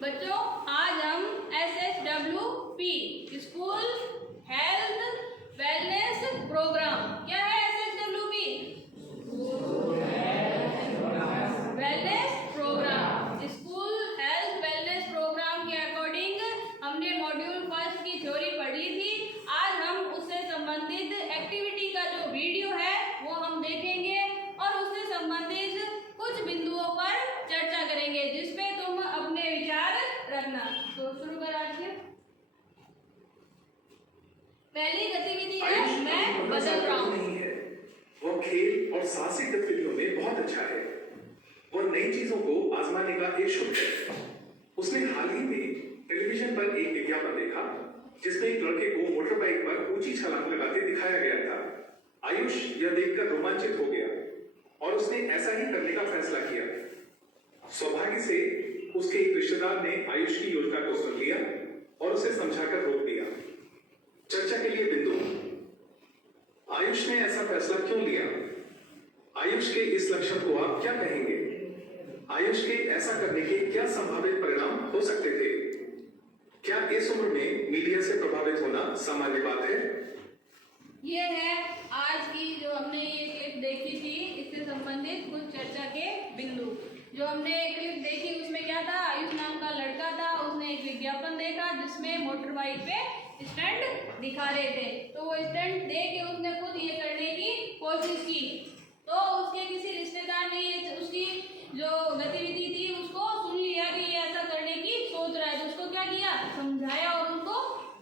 बच्चों आज हम SHWP school health wellness programme, क्या है SHWP? Wellness programme, school health wellness programme के अकॉर्डिंग हमने मॉड्यूल फर्स्ट की थ्योरी पढ़ ली थी। आज हम उससे संबंधित एक्टिविटी का जो वीडियो है वो हम देखेंगे और उससे संबंधित कुछ बिंदुओं पर चर्चा करेंगे जिसपे तुम अपने विचार रखना। तो शुरू कर आज से। पहली गतिविधि है मैं बदल रहा हूँ। वो खेल और साहसिक गतिविधियों में बहुत अच्छा है। वो नई चीजों को आजमाने का इच्छुक है। उसने हाल ही में टेलीविजन पर एक विज्ञापन देखा जिसमें एक लड़के को मोटर बाइक पर ऊंची छलांग लगाते दिखाया गया था। आयुष यह देखकर रोमांचित हो गया और उसने ऐसा ही करने का फैसला किया। सौभाग्य से उसके एक रिश्तेदार ने आयुष की योजना को सुन लिया और उसे समझाकर रोक दिया। चर्चा के लिए बिंदु, आयुष ने ऐसा फैसला क्यों लिया? आयुष के इस लक्षण को आप क्या कहेंगे? आयुष के ऐसा करने के क्या संभावित परिणाम हो सकते थे? क्या इस उम्र में मीडिया से प्रभावित होना सामान्य बात है? ये है आज की जो हमने ये क्लिप देखी थी, इससे संबंधित कुछ चर्चा के बिंदु। जो हमने क्लिप देखी उसमें क्या था, आयुष नाम का लड़का था, उसने एक विज्ञापन देखा जिसमें मोटर बाइक पे स्टंट दिखा रहे थे। तो वो स्टंट देख के उसने खुद ये करने की कोशिश की। तो उसके किसी रिश्तेदार ने ये उसकी जो गतिविधि थी उसको सुन लिया कि ये ऐसा करने की सोच रहा है। तो उसको क्या किया, समझाया और उनको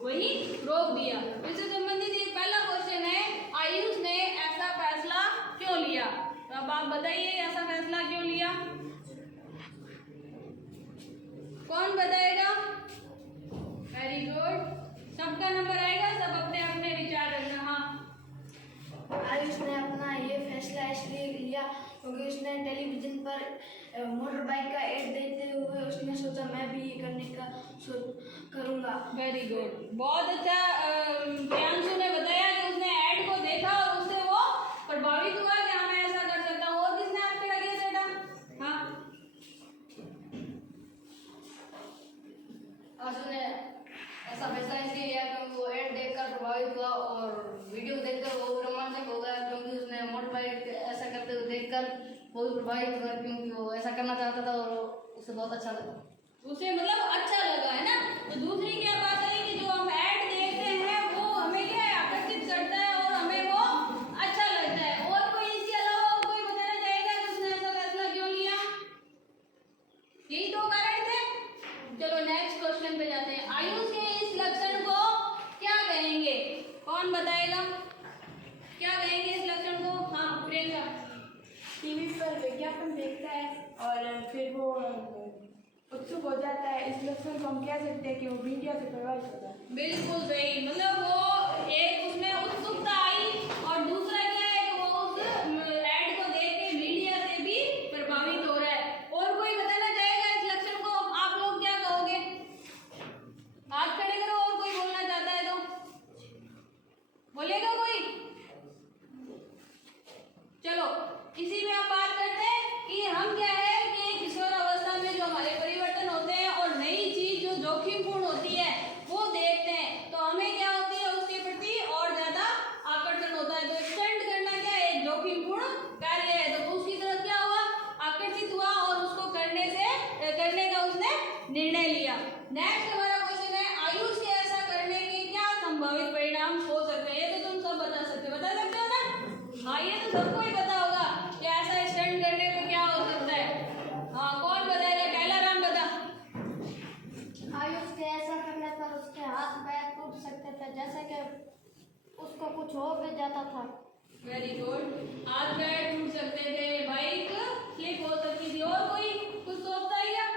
वही रोक दिया। इससे संबंधित एक पहला क्वेश्चन है, आयुष ने ऐसा फैसला क्यों लिया? तो अब आप बताइए ऐसा फैसला क्यों लिया? कौन बताएगा? वेरी गुड, सबका नंबर आएगा, सब अपने अपने विचार रखना। हाँ, आयुष ने अपना ये फैसला इसलिए लिया क्योंकि उसने टेलीविजन पर मोटर बाइक का एड देखते हुए उसने सोचा मैं भी ये करने का करूँगा। वेरी गुड, बहुत अच्छा। प्रियांशु ने बताया कि उसने ऐड को देखा और उससे वो प्रभावित हुआ कि हाँ मैं ऐसा कर सकता हूँ। और किसने आपके लगे बेटा? हाँ, उसने ऐसा फैसला इसलिए लिया क्योंकि वो एड देखकर प्रभावित हुआ और वीडियो देखकर वो रोमांचक हो गया क्योंकि उसने मोटर बाइक ऐसा करते हुए देखकर वो भी प्रभावित हुआ क्योंकि वो ऐसा करना चाहता था और उसे बहुत अच्छा लगा। उसे मतलब अच्छा लगा है ना। तो दूसरी क्या बात है कि जो हम ऐड देखते हैं वो हमें क्या है, आकर्षित करता है और हमें वो अच्छा लगता है। और कोई इसके अलावा और कोई बताना चाहेगा कि उसने ऐसा फैसला क्यों लिया? यही दो कारण थे। चलो नेक्स्ट क्वेश्चन पे जाते हैं। आयुष के इस लक्षण को क्या कहेंगे? कौन बताएगा क्या कहेंगे इस लक्षण को? हाँ प्रियंका। टीवी पर विज्ञापन देखता है और फिर वो उत्सुक हो जाता है। इस लक्षण को हम कह सकते हैं कि वो मीडिया से प्रभावित होता है। बिल्कुल सही, मतलब वो एक उसमें उत्सुकता आई और दूसरा क्या है कि वो उस ऐड को देख के मीडिया से भी प्रभावित हो रहा है। और कोई बताना चाहेगा इस लक्षण को? आप लोग क्या कहोगे? हाथ खड़े करो और कोई बोलना चाहता है तो बोलेगा कोई? चलो इसी में आप बात करते हैं कि हम क्या है कि किशोर अवस्था में जो हमारे परिवर्तन होते हैं और नई चीज जो जोखिमपूर्ण होती है वो देखते हैं तो हमें क्या होती है उसके प्रति और ज्यादा आकर्षण होता है। तो स्टंट करना क्या है, एक जोखिमपूर्ण कार्य है। तो उसकी तरफ क्या हुआ, आकर्षित हुआ और उसको करने का उसने निर्णय लिया। नेक्स्ट हमारा क्वेश्चन है, आयुष के ऐसा करने के क्या संभावित परिणाम हो सकते हैं? ये तो तुम सब बता सकते हो ना? हाँ, ये तो सबको ही पता होगा कि ऐसा स्टंट करने पे क्या हो सकता है। हाँ, कौन बताएगा? कैला राम बता। आयुष के ऐसा करने पर उसके हाथ पैर टूट सकते थे जैसे कि उसको कुछ हो भी जाता था। वेरी गुड, हाथ पैर टूट सकते थे, बाइक स्लिप हो सकती थी। और कोई कुछ सोचता है क्या?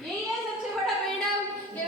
यही है सबसे बड़ा परिणाम कि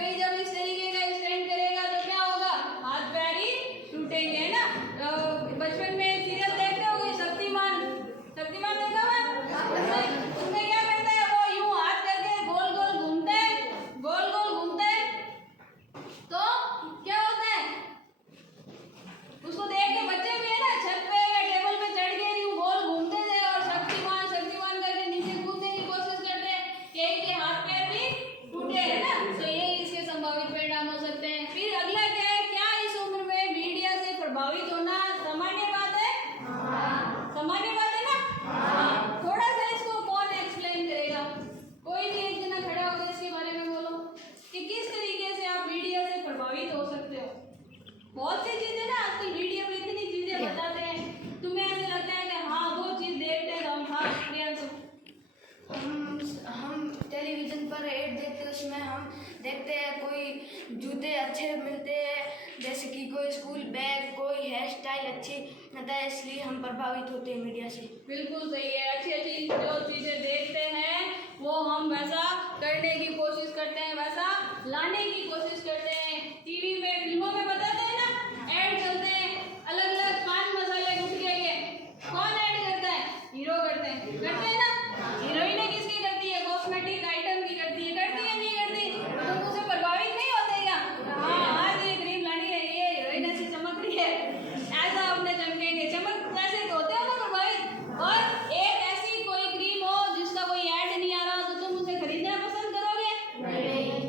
बहुत सी चीजें ना आजकल वीडियो में इतनी चीजें बताते हैं, तुम्हें ऐसे लगता है कि हाँ वो चीज देखते हैं तो हम, हाँ प्रियांशु। हम टेलीविज़न पर ऐड देखते हैं, उसमें हम देखते हैं कोई जूते अच्छे मिलते हैं, जैसे कि कोई स्कूल बैग, कोई हेयर स्टाइल अच्छी मिलता है, इसलिए हम प्रभावित होते हैं मीडिया से। बिल्कुल सही है, अच्छी अच्छी जो चीजें देखते हैं वो हम वैसा करने की कोशिश करते हैं, वैसा लाने की कोशिश करते हैं। टीवी में, फिल्मों में बताते हैं ना, ऐड चलते हैं अलग अलग पान मसाले गुटखे के, कौन ऐड करता है? हीरो करते हैं ना। हीरोइनें किसकी करती है? कॉस्मेटिक आइटम की करती है नहीं करती? तो तुम उससे प्रभावित नहीं होते क्या? हाँ आज ये क्रीम लानी है, ये हीरोइन ऐसी चमक रही है, ऐसा अपने चमकेंगे, चमक ऐसे तो होते हो ना प्रभावित। और एक ऐसी कोई क्रीम हो जिसका कोई ऐड नहीं आ रहा तो तुम उसे खरीदना पसंद करोगे?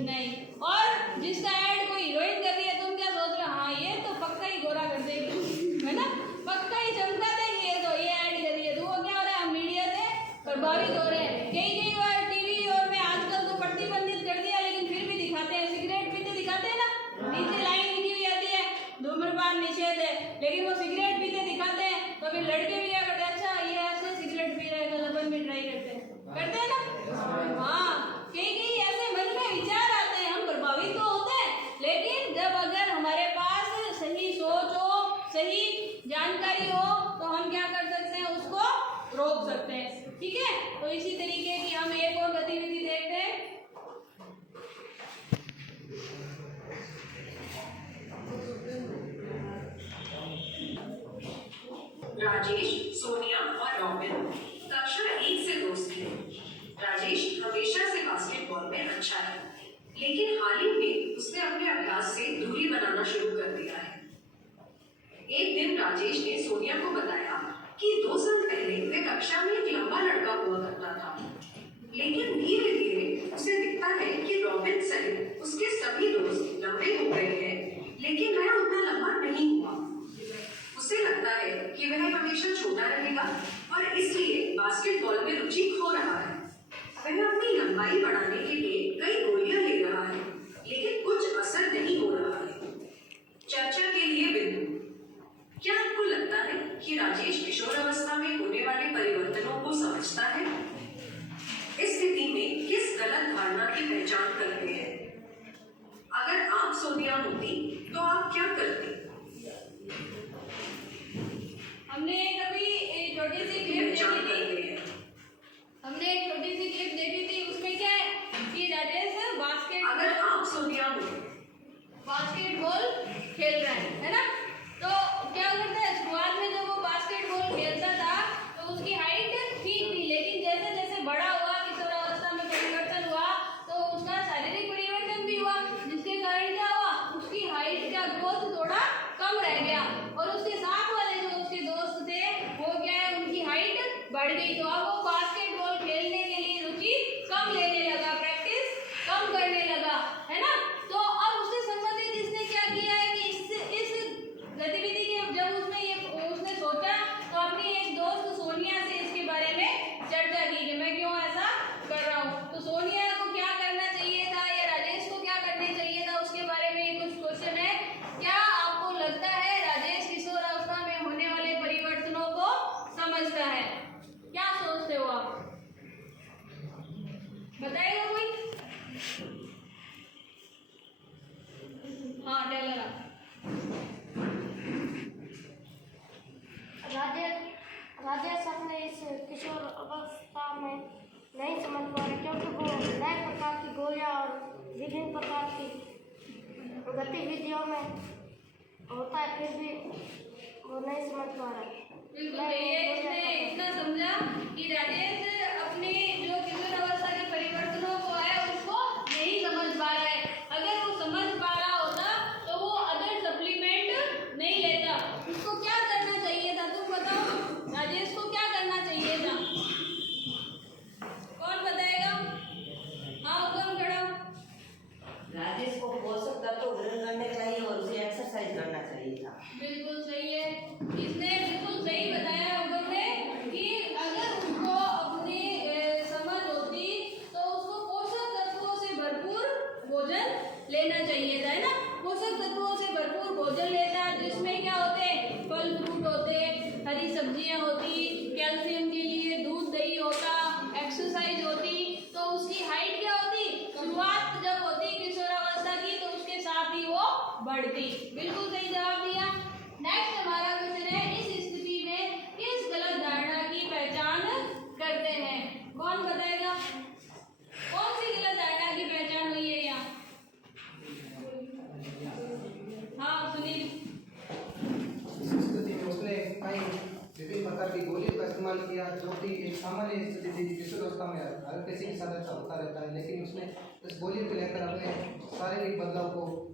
नहीं। और जिसका ऐड कोई हीरोइन कर रही है तुम क्या सोच रहे हो? हाँ ये तो पक्का ही गोरा कर देगी, है ना, पक्का ही चमका देगी, ये तो ये ऐड कर रही है। तो वो क्या हो रहा है, हम मीडिया से प्रभावित हो रहे हैं। कई बार टीवी और में आजकल तो प्रतिबंधित कर दिया, लेकिन फिर भी दिखाते हैं, सिगरेट पीते दिखाते हैं ना, नीचे लाइन लिखी हुई आती है धूम्रपान निषेध है, लेकिन वो सिगरेट पीते दिखाते हैं। तो फिर लड़के भी क्या करते हैं, अच्छा ये ऐसे सिगरेट पी रहे हैं तो अपन भी ट्राई करते हैं ना। हाँ कई ऐसे मन में विचार आते हैं, हम प्रभावित तो होते हैं, लेकिन जब अगर हमारे पास सही सोच हो, सही जानकारी हो तो हम क्या कर सकते हैं, उसको रोक सकते हैं। ठीक है, तो इसी तरीके की हम एक और गतिविधि देखते हैं। राजेश, सोनिया और रॉबिन कक्षा 1 से दोस्त थे। राजेश हमेशा से बास्केटबॉल में अच्छा है, लेकिन हाल ही में उसने अपने अभ्यास से दूरी बनाना शुरू कर दिया है। एक दिन राजेश ने सोनिया को बताया कि 2 साल पहले वे कक्षा में एक लंबा लड़का हुआ करता था, लेकिन धीरे धीरे उसे दिखता है कि रॉबिन सहित उसके सभी दोस्त लंबे हो गए हैं, लेकिन वह उतना लंबा नहीं हुआ। उसे लगता है कि वह हमेशा छोटा रहेगा और इसलिए बास्केटबॉल में रुचि खो रहा है। वह अपनी लंबाई बढ़ाने के लिए कई गोलियां ले रहा है, लेकिन कुछ असर नहीं हो रहा है। चर्चा के लिए बिंदु, क्या आपको लगता है कि राजेश किशोर अवस्था में होने वाले परिवर्तनों को समझता है? इस स्थिति में किस गलत धारणा की पहचान करते हैं? अगर आप सोनिया होती तो आप क्या करती? हमने कभी एक छोटी सी क्लिप पहचान देखी करते थी, हैं। हमने एक छोटी सी क्लिप देखी थी, उसमें क्या है कि राजेश अगर आप सोनिया हो बास्केटबॉल खेल रहा है ना। तो क्या करता है, शुरुआत में जब वो बास्केटबॉल खेलता था तो उसकी हाइट ठीक थी, लेकिन जैसे जैसे बड़ा हुआ, किशोरावस्था में परिवर्तन हुआ, तो उसका शारीरिक परिवर्तन भी हुआ, जिसके कारण क्या हुआ, उसकी हाइट का ग्रोथ थोड़ा कम रह गया, और उसके साथ वाले जो उसके दोस्त थे वो क्या है, उनकी हाइट बढ़ गई। तो अब वो बास्केटबॉल खेलने के लिए रुचि कम लेने लगा, प्रैक्टिस कम करने लगा, है ना। तो अब उससे संबंधित इसने क्या किया है कि इस गतिविधि के जब उसने सोचा तो अपनी एक दोस्त सोनिया से इसके बारे में चर्चा की कि मैं क्यों ऐसा कर रहा हूँ। तो सोनिया को क्या करना चाहिए था या राजेश को क्या करना चाहिए था, उसके बारे में ये कुछ क्वेश्चन है। क्या आपको लगता है राजेश किशोरावस्था में होने वाले परिवर्तनों को समझता है? क्या सोचते हो आप, बताइएगा कोई। हाँ टेलर राजेश अपने इस किशोर अवस्था में नहीं समझ पा रहे, क्योंकि वो नए प्रकार की गोलियां और विभिन्न प्रकार की गतिविधियों में होता है, फिर भी वो नहीं समझ पा रहा है। बिल्कुल इसने इतना समझा कि राजेश अपने जो किशोर अवस्था के परिवर्तनों को है उसको नहीं समझ पा रहा है। अगर वो समझ पा रहा होता तो वो अदर सप्लीमेंट नहीं लेता। उसको क्या करना चाहिए था, तुम बताओ, राजेश को क्या करना चाहिए था, कौन बताएगा? हाँ हुक्म खड़ा। राजेश को पोषक तत्व ग्रहण करने चाहिए और उसे एक्सरसाइज करना चाहिए था। बिल्कुल सही है, इसने बिल्कुल सही बताया उन्होंने कि अगर उसको अपनी समझ बढ़ती। बिल्कुल सही जवाब दिया। नेक्स्ट हमारा क्वेश्चन है, इस स्थिति में किस गलत धारणा की पहचान करते हैं? कौन बताएगा? कौन सी गलत धारणा की पहचान हुई है यहाँ? हाँ सुनील। इस स्थिति में उसने कई विभिन्न प्रकार की गोलियों का इस्तेमाल किया, जो कि एक सामान्य स्थिति थी। किशोरावस्था में हर किसी के साथ ऐसा होता रहता है, लेकिन उसने उस गोलियों को लेकर अपने शारीरिक बदलाव को